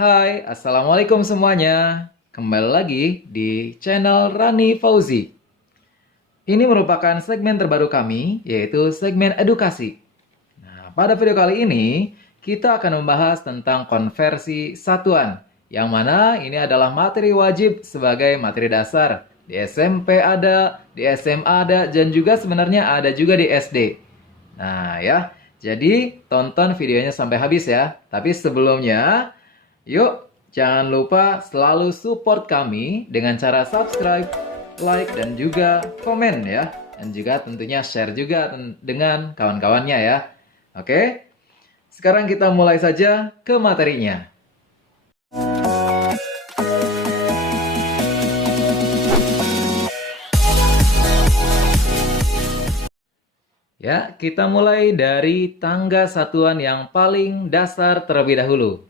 Hai, Assalamualaikum semuanya. Kembali lagi di channel Rani Fauzi. Ini merupakan segmen terbaru kami, yaitu segmen edukasi. Nah, pada video kali ini, kita akan membahas tentang konversi satuan, yang mana ini adalah materi wajib sebagai materi dasar. Di SMP ada, di SMA ada, dan juga sebenarnya ada juga di SD. Nah ya, jadi tonton videonya sampai habis ya. Tapi sebelumnya, yuk, jangan lupa selalu support kami dengan cara subscribe, like, dan juga komen ya. Dan juga tentunya share juga dengan kawan-kawannya ya. Oke, sekarang kita mulai saja ke materinya. Ya, kita mulai dari tangga satuan yang paling dasar terlebih dahulu.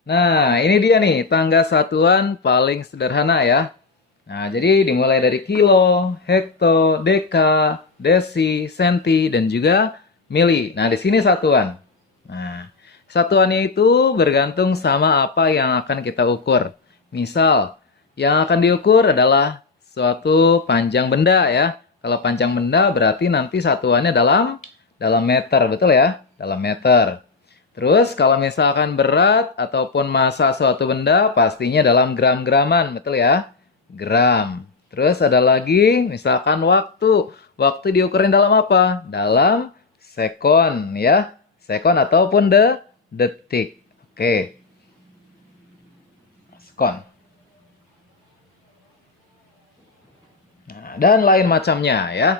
Nah, ini dia nih, tangga satuan paling sederhana ya. Nah, jadi dimulai dari kilo, hekto, deka, desi, senti, dan juga mili. Nah, di sini satuan. Nah, satuannya itu bergantung sama apa yang akan kita ukur. Misal, yang akan diukur adalah suatu panjang benda ya. Kalau panjang benda berarti nanti satuannya dalam meter, betul ya? Dalam meter. Terus kalau misalkan berat ataupun massa suatu benda pastinya dalam gram-graman, betul ya? Gram. Terus ada lagi misalkan waktu. Waktu diukurin dalam apa? Dalam sekon ya. Sekon ataupun detik. Oke. Sekon. Nah, dan lain macamnya ya.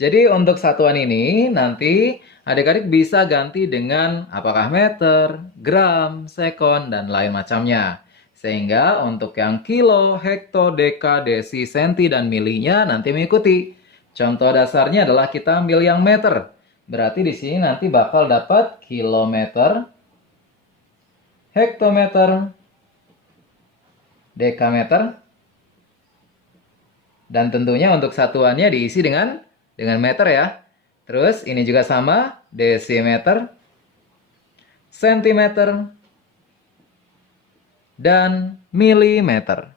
Jadi untuk satuan ini nanti adik-adik bisa ganti dengan apakah meter, gram, sekon, dan lain macamnya. Sehingga untuk yang kilo, hekto, deka, desi, senti, dan milinya nanti mengikuti. Contoh dasarnya adalah kita ambil yang meter. Berarti di sini nanti bakal dapat kilometer, hektometer, dekameter, dan tentunya untuk satuannya diisi dengan meter ya. Terus ini juga sama, desimeter, sentimeter, dan milimeter.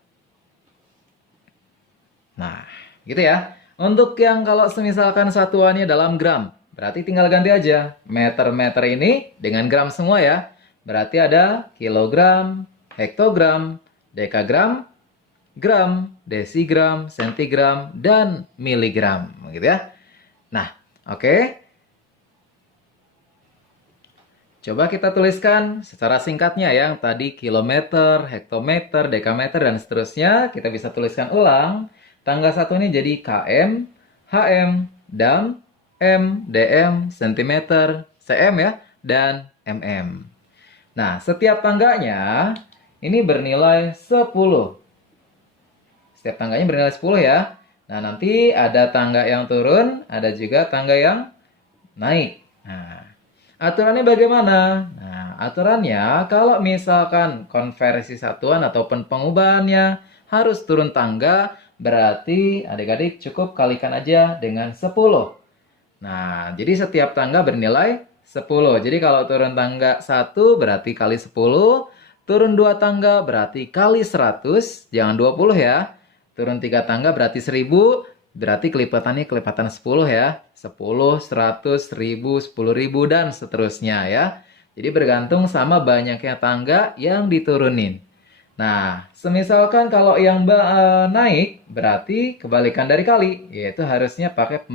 Nah, gitu ya. Untuk yang kalau semisalkan satuannya dalam gram, berarti tinggal ganti aja. Meter-meter ini dengan gram semua ya. Berarti ada kilogram, hektogram, dekagram, gram, desigram, sentigram, dan miligram. Gitu ya. Nah, oke. Coba kita tuliskan secara singkatnya yang tadi kilometer, hektometer, dekameter, dan seterusnya. Kita bisa tuliskan ulang. Tangga satu ini jadi km, hm, dam, m, dm, sentimeter, cm ya, dan mm. Nah, setiap tangganya ini bernilai 10. Setiap tangganya bernilai 10 ya. Nah, nanti ada tangga yang turun, ada juga tangga yang naik. Nah, aturannya bagaimana? Nah, aturannya kalau misalkan konversi satuan ataupun pengubahannya harus turun tangga, berarti adik-adik cukup kalikan aja dengan 10. Nah, jadi setiap tangga bernilai 10. Jadi kalau turun tangga 1 berarti kali 10, turun 2 tangga berarti kali 100, jangan 20 ya. Turun 3 tangga berarti 10, berarti kelipatannya kelipatan 10 ya. 10, 100, 1000, 10.000, dan seterusnya ya. Jadi bergantung sama banyaknya tangga yang diturunin. Nah, semisalkan kalau yang naik berarti kebalikan dari kali, yaitu harusnya pakai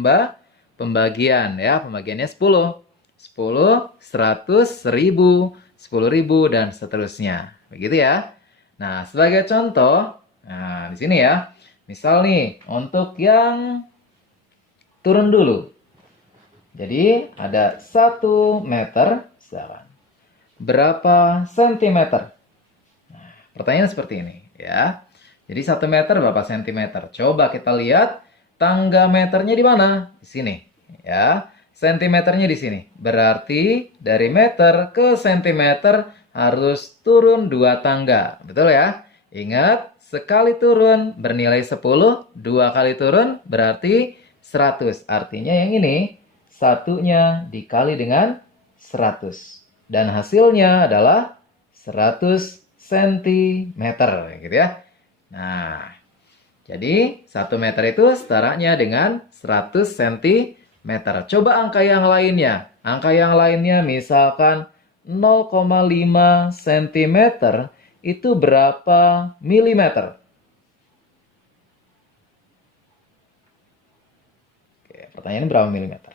pembagian ya. Pembagiannya 10. 10, 100, 1000, 10.000, dan seterusnya. Begitu ya. Nah, sebagai contoh, nah di sini ya. Misal nih, untuk yang turun dulu. Jadi, ada 1 meter, berapa sentimeter? Nah, pertanyaan seperti ini ya. Jadi 1 meter berapa sentimeter? Coba kita lihat tangga meternya di mana? Di sini ya. Sentimeternya di sini. Berarti dari meter ke sentimeter harus turun 2 tangga. Betul ya? Ingat, sekali turun bernilai 10, 2 kali turun berarti 100. Artinya yang ini, satunya dikali dengan 100. Dan hasilnya adalah 100 sentimeter, gitu ya. Nah, jadi 1 meter itu setaranya dengan 100 sentimeter. Coba angka yang lainnya. Angka yang lainnya misalkan 0,5 sentimeter itu berapa milimeter? Oke, pertanyaannya berapa milimeter?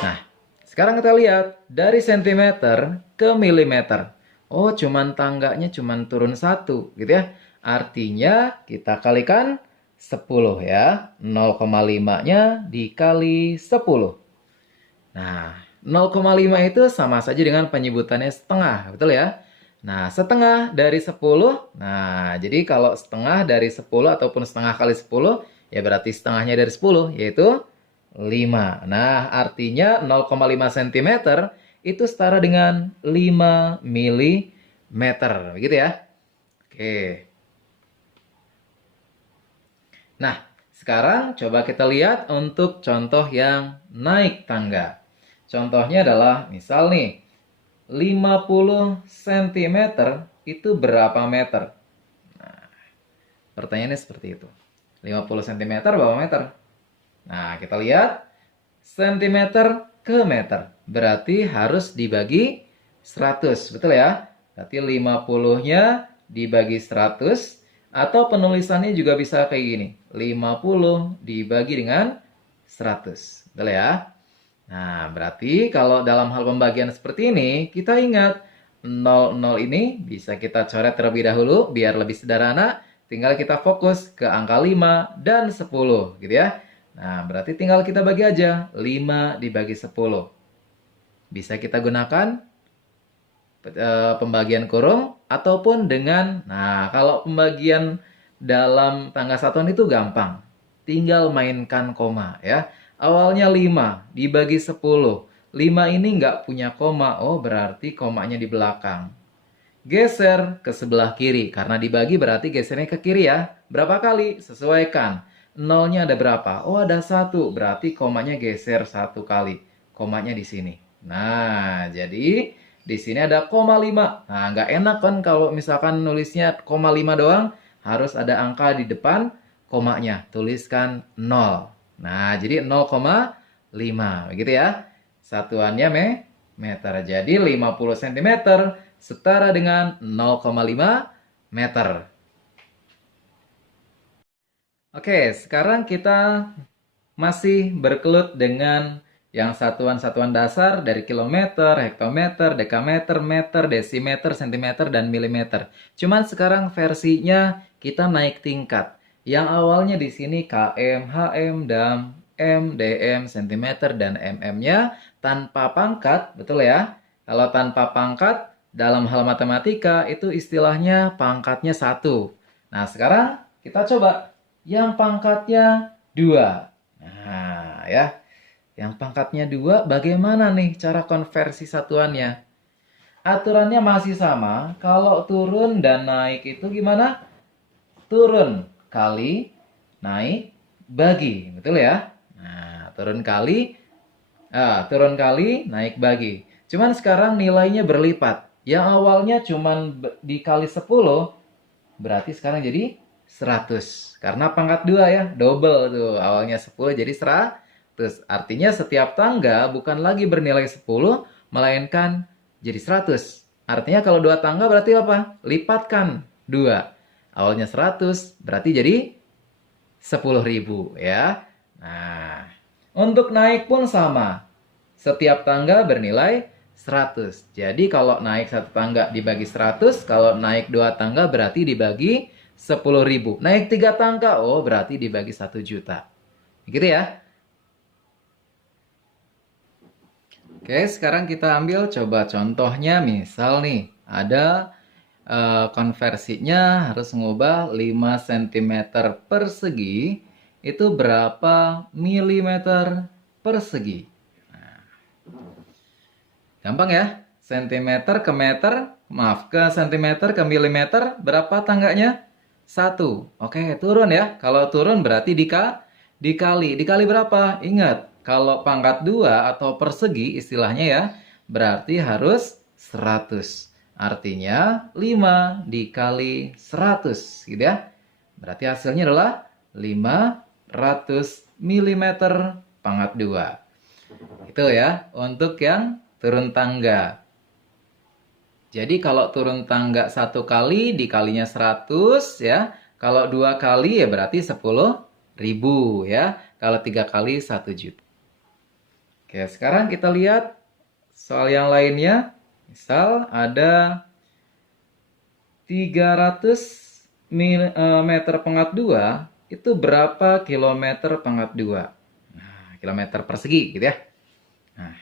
Nah, sekarang kita lihat dari sentimeter ke milimeter. Oh, cuman tangganya cuman turun 1, gitu ya. Artinya kita kalikan 10 ya. 0,5-nya dikali 10. Nah, 0,5 itu sama saja dengan penyebutannya setengah, betul ya? Nah, setengah dari 10. Nah, jadi kalau setengah dari 10 ataupun setengah kali 10, ya berarti setengahnya dari 10, yaitu 5. Nah, artinya 0,5 cm itu setara dengan 5 milimeter. Begitu ya? Oke. Nah, sekarang coba kita lihat untuk contoh yang naik tangga. Contohnya adalah, misal nih, 50 cm itu berapa meter? Nah, pertanyaannya seperti itu. 50 cm berapa meter? Nah, kita lihat sentimeter ke meter. Berarti harus dibagi 100. Betul ya? Berarti 50-nya dibagi 100. Atau penulisannya juga bisa kayak gini. 50 dibagi dengan 100. Betul ya? Nah, berarti kalau dalam hal pembagian seperti ini, kita ingat 00 ini bisa kita coret terlebih dahulu biar lebih sederhana. Tinggal kita fokus ke angka 5 dan 10, gitu ya. Nah, berarti tinggal kita bagi aja 5 dibagi 10. Bisa kita gunakan pembagian kurung ataupun dengan, nah, kalau pembagian dalam tangga satuan itu gampang. Tinggal mainkan koma ya. Awalnya 5 dibagi 10. 5 ini nggak punya koma. Oh, berarti komanya di belakang. Geser ke sebelah kiri. Karena dibagi berarti gesernya ke kiri ya. Berapa kali? Sesuaikan. Nolnya ada berapa? Oh, ada 1. Berarti komanya geser 1 kali. Komanya di sini. Nah, jadi di sini ada koma 5. Nah, nggak enak kan kalau misalkan nulisnya koma 5 doang. Harus ada angka di depan komanya. Tuliskan 0. Nah, jadi 0,5. Begitu ya. Satuannya meter. Jadi 50 cm setara dengan 0,5 meter. Oke, sekarang kita masih berkelut dengan yang satuan-satuan dasar dari kilometer, hektometer, dekameter, meter, desimeter, sentimeter, dan milimeter. Cuman sekarang versinya kita naik tingkat. Yang awalnya di sini km, hm, dam, m, dm, sentimeter, dan mm-nya tanpa pangkat, betul ya? Kalau tanpa pangkat, dalam hal matematika itu istilahnya pangkatnya 1. Nah, sekarang kita coba yang pangkatnya 2. Nah, ya. Yang pangkatnya 2, bagaimana nih cara konversi satuannya? Aturannya masih sama. Kalau turun dan naik itu gimana? Turun kali naik bagi. Betul ya? Nah, turun kali naik bagi. Cuman sekarang nilainya berlipat. Yang awalnya cuman dikali 10, berarti sekarang jadi 100. Karena pangkat 2 ya, double tuh. Awalnya 10 jadi 100. Artinya setiap tangga bukan lagi bernilai 10, melainkan jadi 100. Artinya kalau 2 tangga berarti apa? Lipatkan 2. Awalnya 100, berarti jadi 10.000 ya. Nah, untuk naik pun sama. Setiap tangga bernilai 100. Jadi kalau naik satu tangga dibagi 100, kalau naik 2 tangga berarti dibagi 10.000. Naik 3 tangga, oh berarti dibagi 1 juta. Gitu ya. Oke, sekarang kita ambil coba contohnya. Misal nih, ada konversinya harus mengubah 5 cm persegi. Itu berapa milimeter persegi? Gampang ya, sentimeter ke meter, maaf, ke sentimeter ke milimeter, berapa tangganya? 1. Oke, turun ya. Kalau turun berarti dikali. Dikali berapa? Ingat, kalau pangkat 2 atau persegi istilahnya ya, berarti harus 100. Artinya 5 dikali 100 gitu ya. Berarti hasilnya adalah 500 mm pangkat 2. Itu ya untuk yang turun tangga. Jadi kalau turun tangga 1 kali dikalinya 100 ya. Kalau 2 kali ya berarti 10.000 ya. Kalau 3 kali 1 juta. Oke, sekarang kita lihat soal yang lainnya. Misal ada 300 meter pangkat 2 itu berapa kilometer pangkat 2? Nah, kilometer persegi gitu ya. Nah,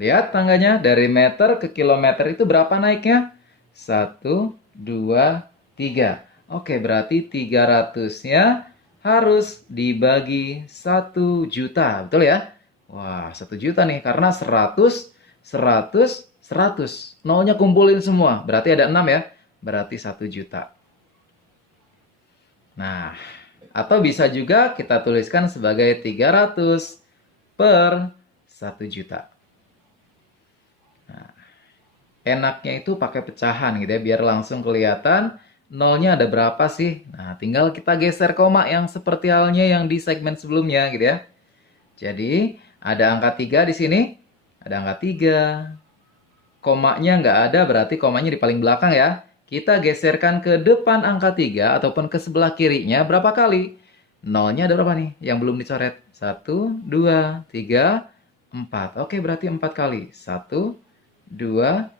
lihat tangganya dari meter ke kilometer itu berapa naiknya? 1, 2, 3. Oke, berarti 300-nya harus dibagi 1 juta. Betul ya? Wah, 1 juta nih. Karena 100, 100, 100. Nolnya kumpulin semua. Berarti ada 6 ya. Berarti 1 juta. Nah, atau bisa juga kita tuliskan sebagai 300 per 1 juta. Enaknya itu pakai pecahan gitu ya, biar langsung kelihatan nolnya ada berapa sih. Nah, tinggal kita geser koma yang seperti halnya yang di segmen sebelumnya gitu ya. Jadi, ada angka 3 di sini, ada angka 3. Komanya nggak ada, berarti komanya di paling belakang ya. Kita geserkan ke depan angka 3 ataupun ke sebelah kirinya berapa kali? Nolnya ada berapa nih yang belum dicoret? 1, 2, 3, 4. Oke, berarti 4 kali. 1, 2,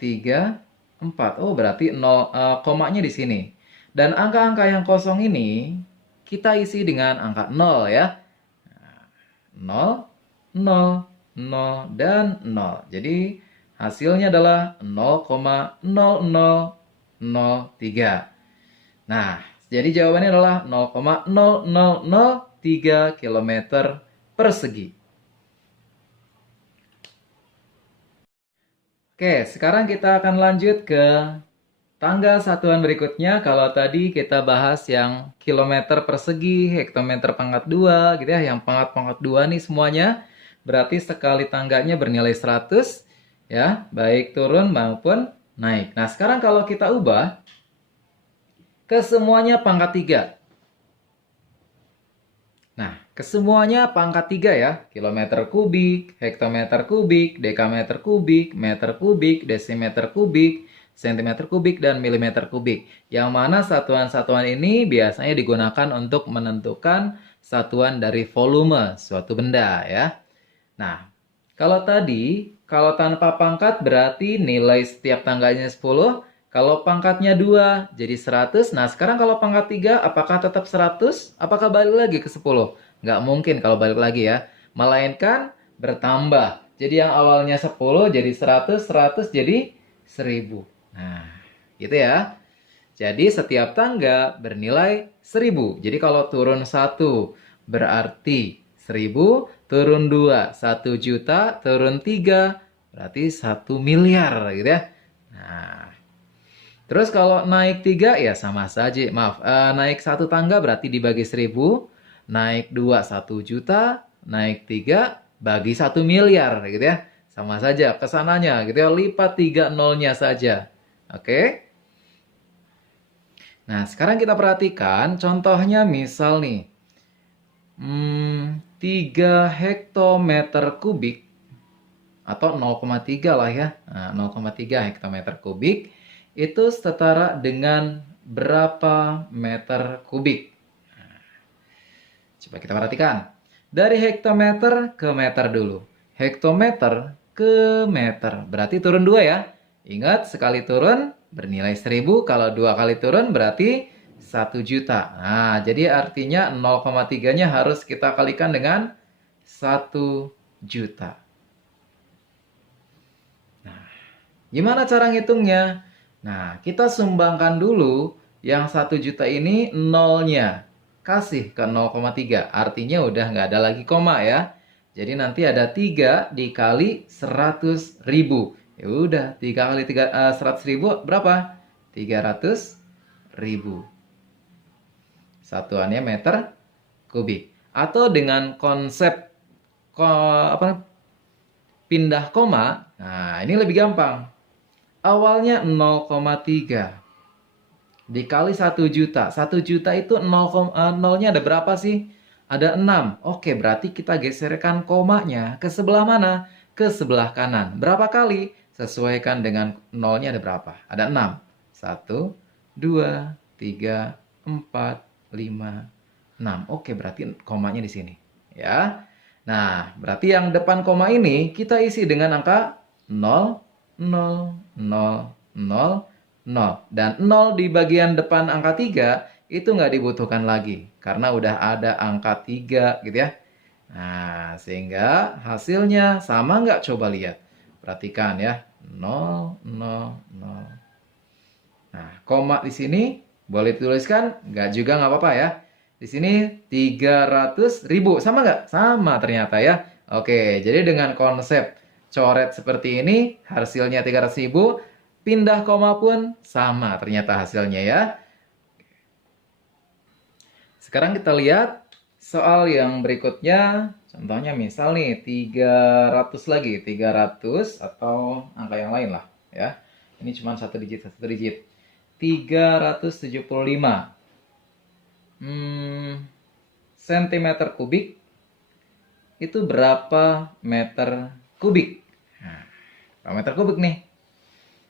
3, 4. Oh, berarti 0, komanya di sini. Dan angka-angka yang kosong ini kita isi dengan angka 0 ya. 0, 0, 0, dan 0. Jadi hasilnya adalah 0,0003. Nah, jadi jawabannya adalah 0,0003 km persegi. Oke, sekarang kita akan lanjut ke tanggal satuan berikutnya. Kalau tadi kita bahas yang kilometer persegi, hektometer pangkat 2 gitu ya. Yang pangkat 2 nih semuanya. Berarti sekali tangganya bernilai 100 ya, baik turun maupun naik. Nah, sekarang kalau kita ubah ke semuanya pangkat 3. Nah, kesemuanya pangkat 3 ya. Kilometer kubik, hektometer kubik, dekameter kubik, meter kubik, desimeter kubik, sentimeter kubik, dan milimeter kubik. Yang mana satuan-satuan ini biasanya digunakan untuk menentukan satuan dari volume suatu benda ya. Nah, kalau tanpa pangkat berarti nilai setiap tangganya 10. Kalau pangkatnya 2 jadi 100. Nah, sekarang kalau pangkat 3 apakah tetap 100? Apakah balik lagi ke 10? Nggak mungkin kalau balik lagi ya. Melainkan bertambah. Jadi yang awalnya 10 jadi 100, 100 jadi 1000. Nah, gitu ya. Jadi setiap tangga bernilai 1000. Jadi kalau turun 1 berarti 1000, turun 2 1 juta, turun 3 berarti 1 miliar gitu ya. Nah, terus kalau naik 3 ya sama saja. Maaf, naik 1 tangga berarti dibagi 1000, naik 2 1 juta, naik 3 bagi 1 miliar gitu ya. Sama saja kesananya gitu ya, lipat 3 nolnya saja. Oke? Nah, sekarang kita perhatikan contohnya misal nih. 3 hektometer kubik atau 0,3 lah ya. Nah, 0,3 hektometer kubik itu setara dengan berapa meter kubik? Nah, coba kita perhatikan. Dari hektometer ke meter dulu. Hektometer ke meter. Berarti turun 2 ya. Ingat, sekali turun bernilai 1000. Kalau 2 kali turun berarti 1 juta. Nah, jadi artinya 0,3-nya harus kita kalikan dengan 1 juta. Nah, gimana cara ngitungnya? Nah, kita sumbangkan dulu yang 1 juta ini nolnya. Kasih ke 0,3. Artinya udah nggak ada lagi koma ya. Jadi nanti ada 3 dikali 100.000. Ya udah, 3 kali 100.000 berapa? 300.000. Satuannya meter kubik. Atau dengan konsep pindah koma, Nah, ini lebih gampang. Awalnya 0,3 dikali 1 juta. 1 juta itu 0nya ada berapa sih? Ada 6. Oke, berarti kita geserkan komanya ke sebelah mana? Ke sebelah kanan. Berapa kali? Sesuaikan dengan nolnya ada berapa? Ada 6. 1, 2, 3, 4, 5, 6. Oke, berarti komanya di sini. Ya. Nah, berarti yang depan koma ini kita isi dengan angka 0, 0, 0, 0, 0. Dan 0 di bagian depan angka 3 itu nggak dibutuhkan lagi. Karena udah ada angka 3 gitu ya. Nah, sehingga hasilnya sama nggak? Coba lihat. Perhatikan ya. 0, 0, 0. Nah, koma di sini boleh dituliskan? Nggak juga nggak apa-apa ya. Di sini 300.000. Sama nggak? Sama ternyata ya. Oke, jadi dengan konsep coret seperti ini, hasilnya 300.000. Pindah koma pun sama ternyata hasilnya ya. Sekarang kita lihat soal yang berikutnya. Contohnya misal nih 300 lagi. 300 atau angka yang lain lah ya. Ini cuma satu digit. 375 cm kubik itu berapa meter kubik? Nah, berapa meter kubik nih?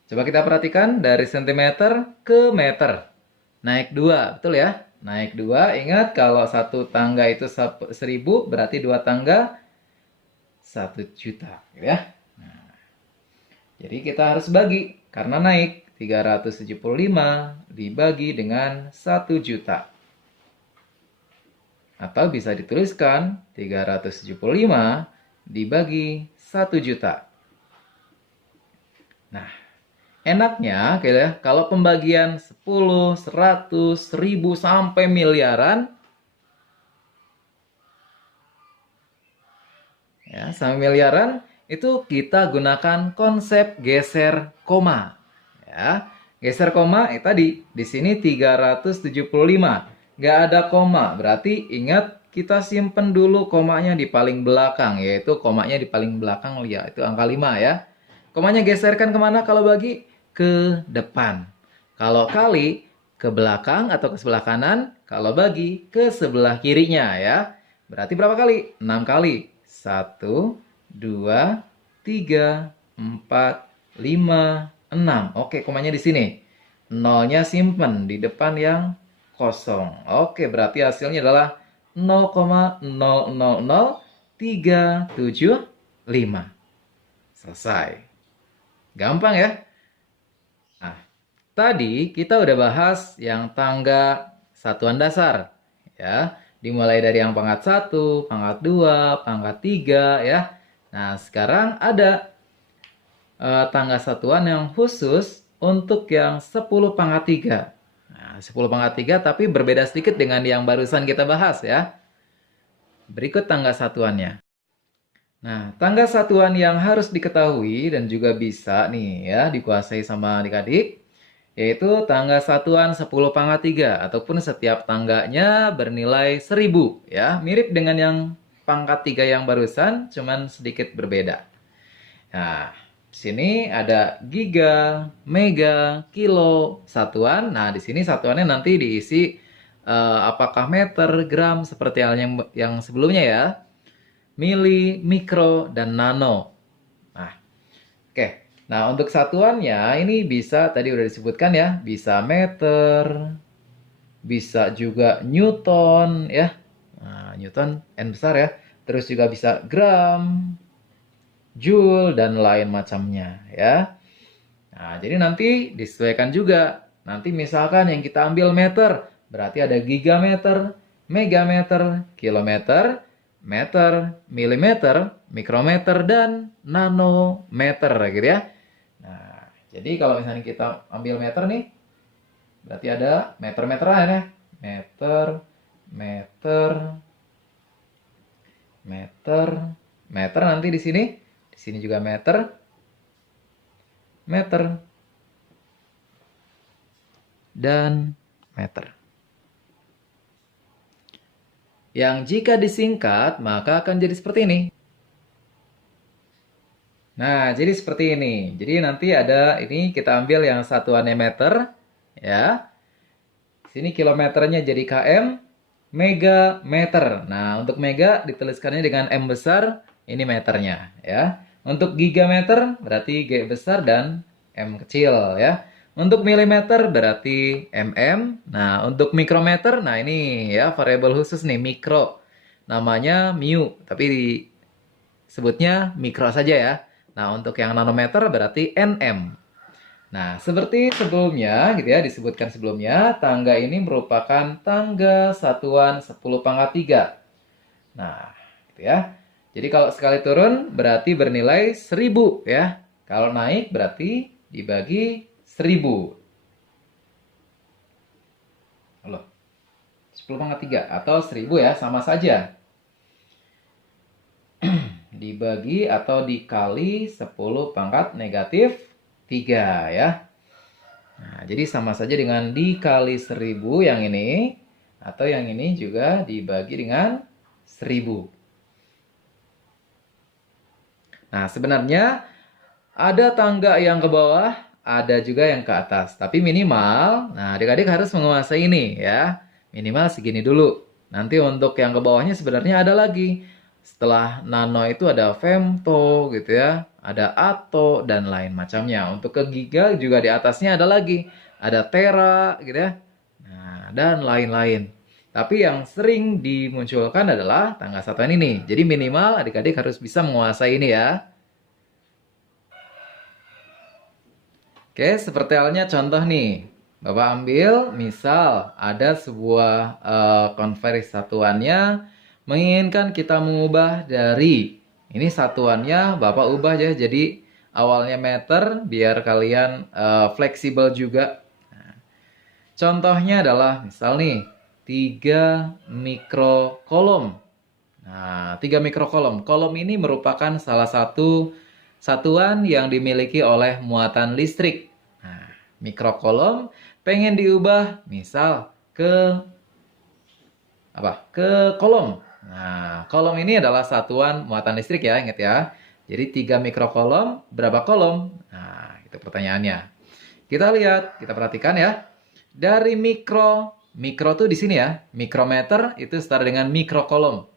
Coba kita perhatikan dari centimeter ke meter. Naik 2, betul ya? Naik 2, ingat kalau satu tangga itu 1000, berarti 2 tangga 1 juta. Gitu ya? Nah, jadi kita harus bagi, karena naik 375 dibagi dengan 1 juta. Atau bisa dituliskan 375 dibagi 1 juta. Nah, enaknya kalau pembagian 10, 100, 1000 sampai miliaran, ya, sampai miliaran itu kita gunakan konsep geser koma. Ya, geser koma tadi di sini 375. Nggak ada koma, berarti ingat kita simpen dulu komanya di paling belakang, yaitu komanya di paling belakang ya, itu angka 5 ya. Komanya geserkan kemana kalau bagi? Ke depan. Kalau kali, ke belakang atau ke sebelah kanan. Kalau bagi, ke sebelah kirinya ya. Berarti berapa kali? 6 kali. 1, 2, 3, 4, 5, 6. Oke, komanya di sini. Nolnya simpen di depan yang kosong. Oke, berarti hasilnya adalah 0,000375. Selesai. Gampang ya? Nah, tadi kita udah bahas yang tangga satuan dasar. Ya, dimulai dari yang pangkat 1, pangkat 2, pangkat 3 ya. Nah, sekarang ada tangga satuan yang khusus untuk yang 10 pangkat 3. Nah, 10 pangkat 3 tapi berbeda sedikit dengan yang barusan kita bahas ya. Berikut tangga satuannya. Nah, tangga satuan yang harus diketahui dan juga bisa nih ya dikuasai sama adik-adik, yaitu tangga satuan 10 pangkat 3 ataupun setiap tangganya bernilai 1000 ya. Mirip dengan yang pangkat 3 yang barusan, cuman sedikit berbeda. Nah, di sini ada giga, mega, kilo, satuan. Nah, di sini satuannya nanti diisi apakah meter, gram, seperti halnya yang sebelumnya ya. Mili, mikro, dan nano. Nah, oke. Nah, untuk satuannya ini bisa tadi udah disebutkan ya, bisa meter, bisa juga newton ya. Nah, newton N besar ya. Terus juga bisa gram, joule, dan lain macamnya ya. Nah, jadi nanti disesuaikan juga. Nanti misalkan yang kita ambil meter, berarti ada gigameter, megameter, kilometer, meter, milimeter, mikrometer, dan nanometer gitu ya. Nah, jadi kalau misalnya kita ambil meter nih, berarti ada meter-meteran ya. Meter, meter, meter, meter nanti di sini. Di sini juga meter, meter, dan meter. Yang jika disingkat, maka akan jadi seperti ini. Nah, jadi seperti ini. Jadi nanti ada ini kita ambil yang satuannya meter, ya. Sini kilometernya jadi km, mega meter. Nah, untuk mega dituliskannya dengan M besar, ini meternya, ya. Untuk gigameter berarti G besar dan M kecil, ya. Untuk milimeter berarti mm. Nah, untuk mikrometer, nah ini ya variabel khusus nih mikro. Namanya mu, tapi disebutnya mikro saja ya. Nah, untuk yang nanometer berarti nm. Nah, seperti sebelumnya gitu ya, disebutkan sebelumnya, tangga ini merupakan tangga satuan 10 pangkat 3. Nah, gitu ya. Jadi kalau sekali turun berarti bernilai 1000 ya. Kalau naik berarti dibagi 1000. Loh, 10 pangkat 3 atau 1000 ya, sama saja. Dibagi atau dikali 10 pangkat negatif 3 ya. Nah, jadi sama saja dengan dikali 1000 yang ini, atau yang ini juga dibagi dengan 1000. Nah, sebenarnya ada tangga yang ke bawah, ada juga yang ke atas. Tapi minimal, nah adik-adik harus menguasai ini ya. Minimal segini dulu. Nanti untuk yang ke bawahnya sebenarnya ada lagi. Setelah nano itu ada femto gitu ya. Ada ato dan lain macamnya. Untuk ke giga juga di atasnya ada lagi. Ada tera gitu ya. Nah, dan lain-lain. Tapi yang sering dimunculkan adalah tangga satuan ini. Jadi minimal adik-adik harus bisa menguasai ini ya. Oke, seperti halnya contoh nih. Bapak ambil, misal ada sebuah konversi satuannya menginginkan kita mengubah dari ini satuannya Bapak ubah ya jadi awalnya meter biar kalian fleksibel juga. Contohnya adalah misal nih 3 mikrokolom. Nah, 3 mikrokolom. Kolom ini merupakan salah satu satuan yang dimiliki oleh muatan listrik. Nah, mikrokolom pengen diubah misal ke apa? Ke kolom. Nah, kolom ini adalah satuan muatan listrik ya, ingat ya. Jadi 3 mikrokolom, berapa kolom? Nah, itu pertanyaannya. Kita lihat, kita perhatikan ya. Dari mikro tuh di sini ya. Mikrometer itu setara dengan mikrokolom.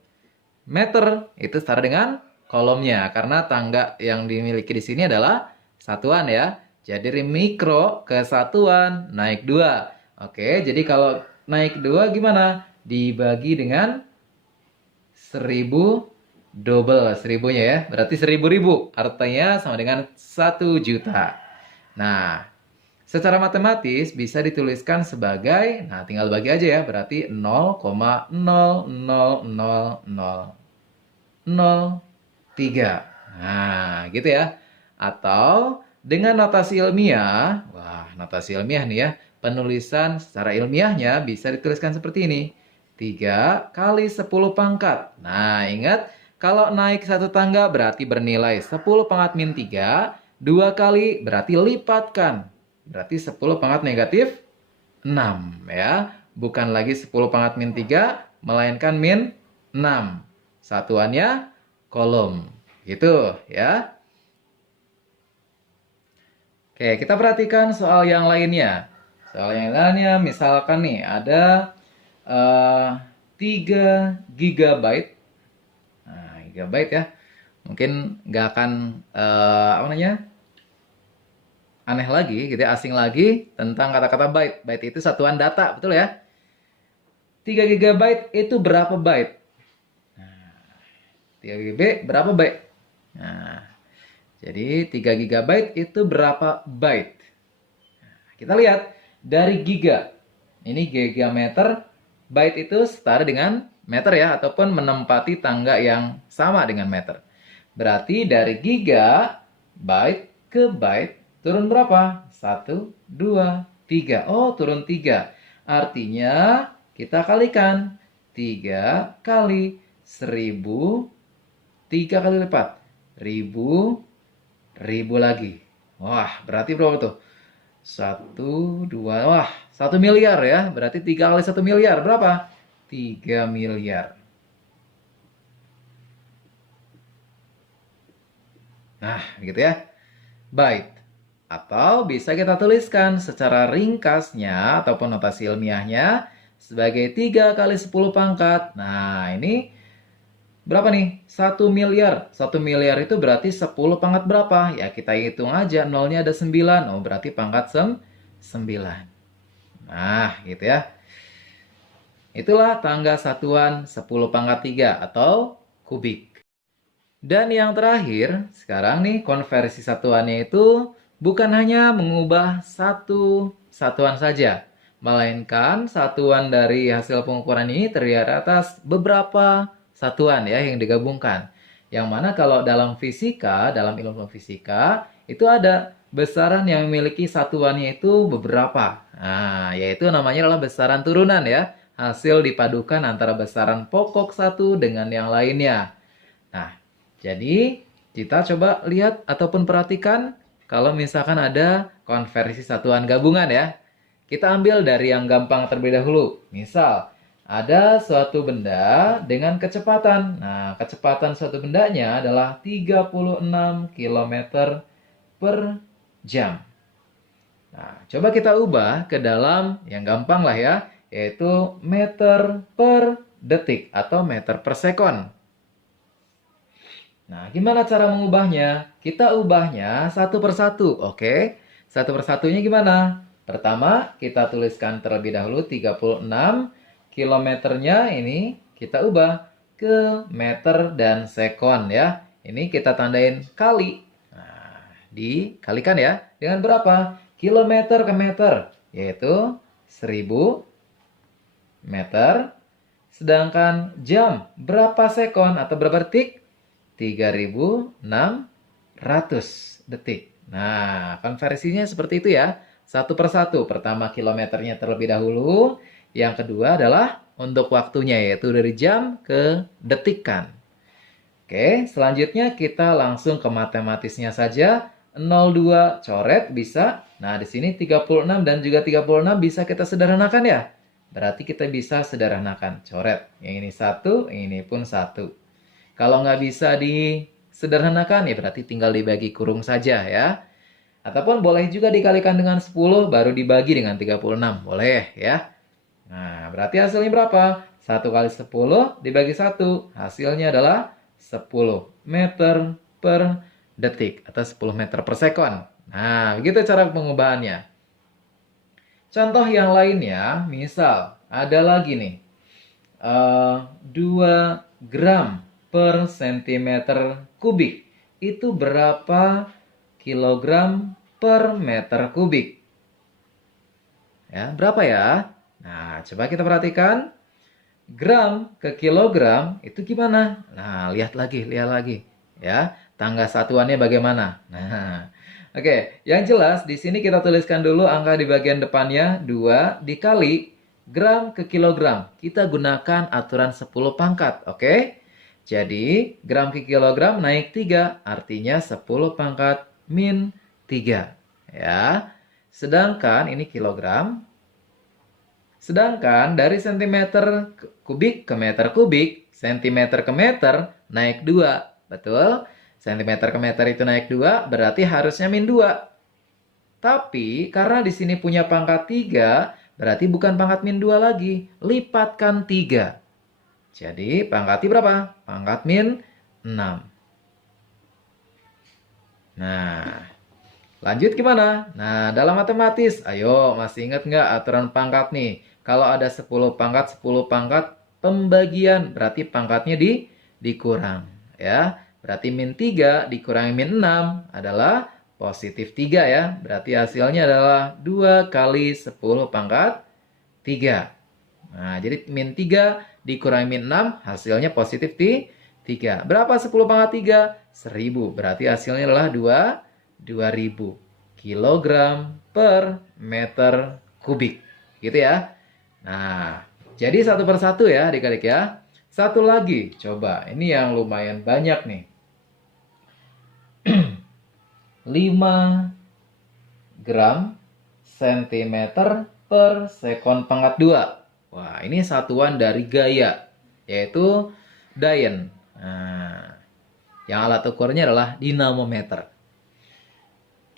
Meter itu setara dengan kolomnya karena tangga yang dimiliki di sini adalah satuan ya. Jadi dari mikro ke satuan naik 2. Oke, jadi kalau naik 2 gimana? Dibagi dengan 1000 double 1000-nya ya. Berarti 1000 artinya sama dengan 1 juta. Nah, secara matematis bisa dituliskan sebagai, nah tinggal bagi aja ya, berarti 0,00003. Nah, gitu ya. Atau dengan notasi ilmiah, wah notasi ilmiah nih ya, penulisan secara ilmiahnya bisa dituliskan seperti ini. 3 kali 10 pangkat. Nah, ingat, kalau naik satu tangga berarti bernilai 10 pangkat min 3, 2 kali berarti lipatkan. Berarti 10 pangkat negatif 6 ya. Bukan lagi 10 pangkat min 3, melainkan min 6. Satuannya kolom. Gitu ya. Oke, kita perhatikan soal yang lainnya. Soal yang lainnya misalkan nih ada 3 gigabyte. Nah, gigabyte ya. Mungkin nggak akan apa namanya? Aneh lagi gitu ya, asing lagi tentang kata-kata byte. Byte itu satuan data, betul ya? 3 gigabyte itu berapa byte? Nah, 3 GB berapa byte? Nah, jadi 3 gigabyte itu berapa byte? Nah, kita lihat dari giga. Ini gigameter, byte itu setara dengan meter ya, ataupun menempati tangga yang sama dengan meter. Berarti dari giga, byte ke byte, turun berapa? 1, 2, 3. Oh, turun 3. Artinya, kita kalikan. 3 kali 1000, 3 kali lipat. 1000, 1000 lagi. Wah, berarti berapa tuh? 1, 2, wah, 1 miliar ya. Berarti 3 kali 1 miliar. Berapa? 3 miliar. Nah, gitu ya. Byte. Atau bisa kita tuliskan secara ringkasnya ataupun notasi ilmiahnya sebagai 3 kali 10 pangkat. Nah, ini berapa nih? 1 miliar. 1 miliar itu berarti 10 pangkat berapa? Ya, kita hitung aja. Nolnya ada 9. Oh, berarti pangkat 9. Nah, gitu ya. Itulah tangga satuan 10 pangkat 3 atau kubik. Dan yang terakhir, sekarang nih konversi satuannya itu bukan hanya mengubah satu satuan saja, melainkan satuan dari hasil pengukuran ini terdiri atas beberapa satuan ya yang digabungkan. Yang mana kalau dalam fisika, dalam ilmu fisika, itu ada besaran yang memiliki satuannya itu beberapa. Nah, yaitu namanya adalah besaran turunan ya. Hasil dipadukan antara besaran pokok satu dengan yang lainnya. Nah, jadi kita coba lihat ataupun perhatikan kalau misalkan ada konversi satuan gabungan ya. Kita ambil dari yang gampang terlebih dahulu. Misal, ada suatu benda dengan kecepatan. Nah, kecepatan suatu bendanya adalah 36 km per jam. Nah, coba kita ubah ke dalam yang gampang lah ya, yaitu meter per detik atau meter per sekon. Nah, gimana cara mengubahnya? Kita ubahnya satu persatu, oke? Satu persatunya gimana? Pertama, kita tuliskan terlebih dahulu 36 kilometernya ini kita ubah ke meter dan sekon ya. Ini kita tandain kali. Nah, dikalikan ya. Dengan berapa? Kilometer ke meter, yaitu 1000 meter. Sedangkan jam, berapa sekon atau berapa detik? 3600 detik. Nah, konversinya seperti itu ya. Satu persatu. Pertama kilometernya terlebih dahulu. Yang kedua adalah untuk waktunya, yaitu dari jam ke detikan. Oke, selanjutnya kita langsung ke matematisnya saja. 02 coret bisa. Nah, di sini 36 dan juga 36 bisa kita sederhanakan ya. Berarti kita bisa sederhanakan coret. Yang ini 1, ini pun 1. Kalau nggak bisa disederhanakan, ya berarti tinggal dibagi kurung saja ya. Ataupun boleh juga dikalikan dengan 10, baru dibagi dengan 36. Boleh ya. Nah, berarti hasilnya berapa? 1 kali 10 dibagi 1. Hasilnya adalah 10 meter per detik atau 10 meter per sekon. Nah, begitu cara pengubahannya. Contoh yang lainnya, misal ada lagi nih. 2 gram per sentimeter kubik. Itu berapa kilogram per meter kubik? Ya, berapa ya? Nah, coba kita perhatikan. Gram ke kilogram itu gimana? Nah, lihat lagi. Ya, tangga satuannya bagaimana? Nah, oke. Yang jelas, di sini kita tuliskan dulu angka di bagian depannya. 2 dikali gram ke kilogram. Kita gunakan aturan 10 pangkat, oke? Jadi, gram ke kilogram naik 3, artinya 10 pangkat min 3. Ya. Sedangkan ini kilogram. Sedangkan dari sentimeter kubik ke meter kubik, sentimeter ke meter naik 2. Betul? Sentimeter ke meter itu naik 2, berarti harusnya min 2. Tapi karena di sini punya pangkat 3, berarti bukan pangkat min 2 lagi. Lipatkan 3. Jadi pangkatnya berapa? Pangkat min 6. Nah, lanjut gimana? Nah, dalam matematis, ayo masih ingat nggak aturan pangkat nih? Kalau ada 10 pangkat, 10 pangkat pembagian, berarti pangkatnya dikurang. Ya, berarti min 3 dikurangi min 6 adalah positif 3 ya. Berarti hasilnya adalah 2 kali 10 pangkat 3. Nah, jadi min 3 dikurangi min 6, hasilnya positif 3. Berapa 10 pangkat 3? 1000. Berarti hasilnya adalah 2000 kilogram per meter kubik. Gitu ya. Nah, jadi satu persatu ya adik-adik ya. Satu lagi, coba. Ini yang lumayan banyak nih. 5 gram sentimeter per sekon pangkat 2. Wah, ini satuan dari gaya, yaitu Dayen. Nah, Yang alat ukurnya adalah dinamometer.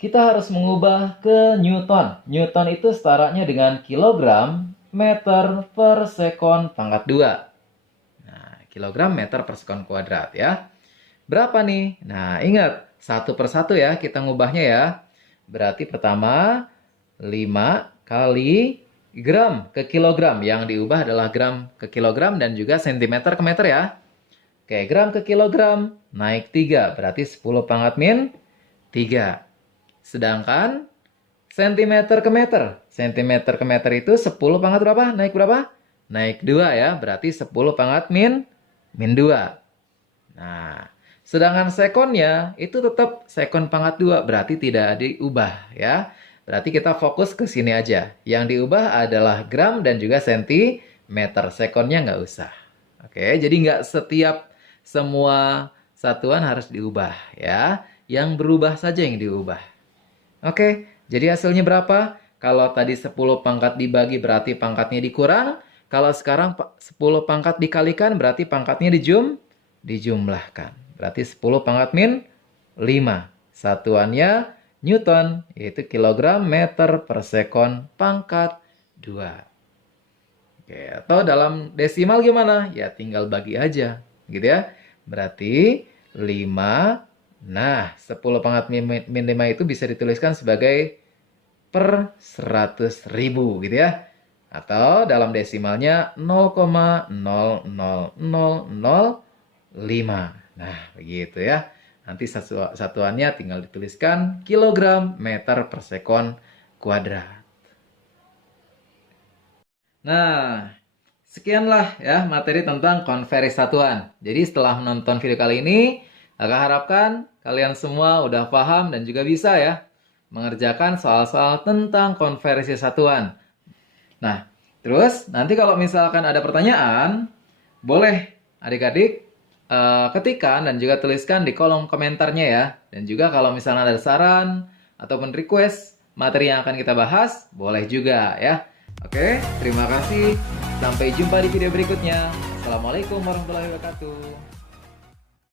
Kita harus mengubah ke Newton. Newton itu setaranya dengan kilogram meter per sekon pangkat 2. Nah, kilogram meter per sekon kuadrat ya. Berapa nih? Nah, ingat, satu per satu ya kita ngubahnya ya. Berarti pertama, 5 kali gram ke kilogram. Yang diubah adalah gram ke kilogram dan juga sentimeter ke meter ya. Oke, gram ke kilogram naik 3. Berarti 10 pangkat min 3. Sedangkan sentimeter ke meter. Sentimeter ke meter itu 10 pangkat berapa? Naik berapa? Naik 2 ya. Berarti 10 pangkat min 2. Nah, sedangkan sekonnya itu tetap sekon pangkat 2. Berarti tidak diubah ya. Berarti kita fokus ke sini aja. Yang diubah adalah gram dan juga sentimeter. Sekonnya nggak usah. Oke, jadi nggak setiap semua satuan harus diubah ya. Yang berubah saja yang diubah. Oke, jadi hasilnya berapa? Kalau tadi 10 pangkat dibagi berarti pangkatnya dikurang. Kalau sekarang 10 pangkat dikalikan berarti pangkatnya dijumlahkan. Berarti 10 pangkat min 5. Satuannya Newton, yaitu kilogram meter per sekon pangkat 2. Oke, atau dalam desimal gimana? Ya tinggal bagi aja, gitu ya. Berarti 5. Nah, 10 pangkat min 5 itu bisa dituliskan sebagai per 100.000 gitu ya. Atau dalam desimalnya 0,00005. Nah, begitu ya. Nanti satuannya tinggal dituliskan kilogram meter per sekon kuadrat. Nah, sekianlah ya materi tentang konversi satuan. Jadi setelah menonton video kali ini, Kakak harapkan kalian semua udah paham dan juga bisa ya mengerjakan soal-soal tentang konversi satuan. Nah, terus nanti kalau misalkan ada pertanyaan, boleh adik-adik ketikkan dan juga tuliskan di kolom komentarnya ya. Dan juga kalau misalnya ada saran ataupun request materi yang akan kita bahas, boleh juga ya. Oke, terima kasih. Sampai jumpa di video berikutnya. Assalamualaikum warahmatullahi wabarakatuh.